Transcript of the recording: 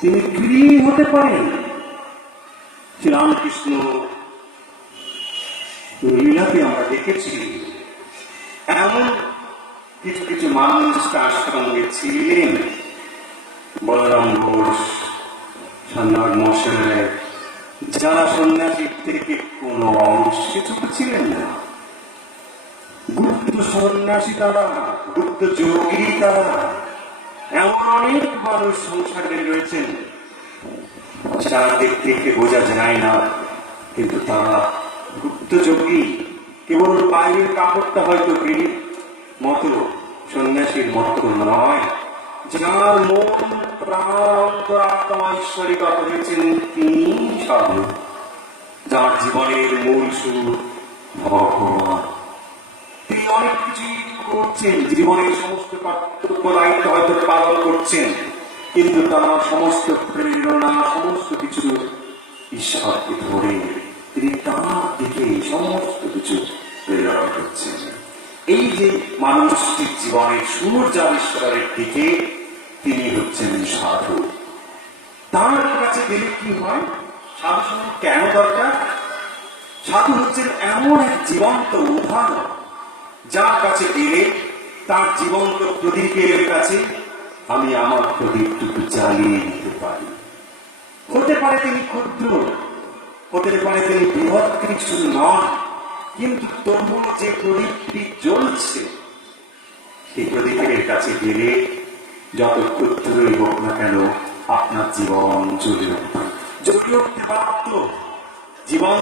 তিনি কি হতে পারেন? শ্রীরামকৃষ্ণ লীলাতে আমরা দেখেছি এমন কিছু কিছু মানুষ তার সঙ্গে ছিলেন। বলরাম ঘোষ, সন্ন্যাস মশাই, যারা সন্ন্যাসীর থেকে কোনো অংশে ছোট ছিলেন না। গুপ্ত সন্ন্যাসী তারা, গুপ্ত যোগী তারা। এমন অনেক মানুষ সংসারে রয়েছেন যারা দেখতে বোঝা যায় না, কিন্তু তারা গুপ্ত যোগী। কেবল বাইরের কাপড়টা হয়তো গিরির মতো, সন্ন্যাসীর মতো নয়। যার মন প্রাণ আত্মা ঈশ্বরিকতা হয়েছেন তিনি সাধু, যার জীবনের মূল সুর ভগবান। তিনি অনেক কিছুই করছেন, জীবনের সমস্ত কর্তব্য দায়িত্ব হয়তো পালন করছেন, কিন্তু তার সমস্ত প্রেরণা, সমস্ত কিছু ঈশ্বরকে ধরে তিনি তার দিকে সমস্ত কিছু প্রেরণা করছেন। এই যে মানুষটির জীবনের সুর যার ঈশ্বরের দিকে, তিনি হচ্ছেন সাধু। তার কাছে গেলে কি হয়? সাধু সঙ্গে কেন দরকার? সাধু হচ্ছেন এমন এক জীবন্ত উদাহরণ, যার কাছে গেলে তার জীবন্ত প্রদীপের কাছে আমি আমার প্রদীপটুকু জ্বালিয়ে দিতে পারি। হতে পারে তিনি ক্ষুদ্র, হতে পারে তিনি বৃহৎ কিছু নন, কিন্তু তবুও যে প্রদীপটি জ্বলছে, সেই প্রদীপের কাছে গেলে যত ক্ষুদ্রই হোক না কেন আপনার জীবন জ্বলে উঠতে বাধ্য। জীবন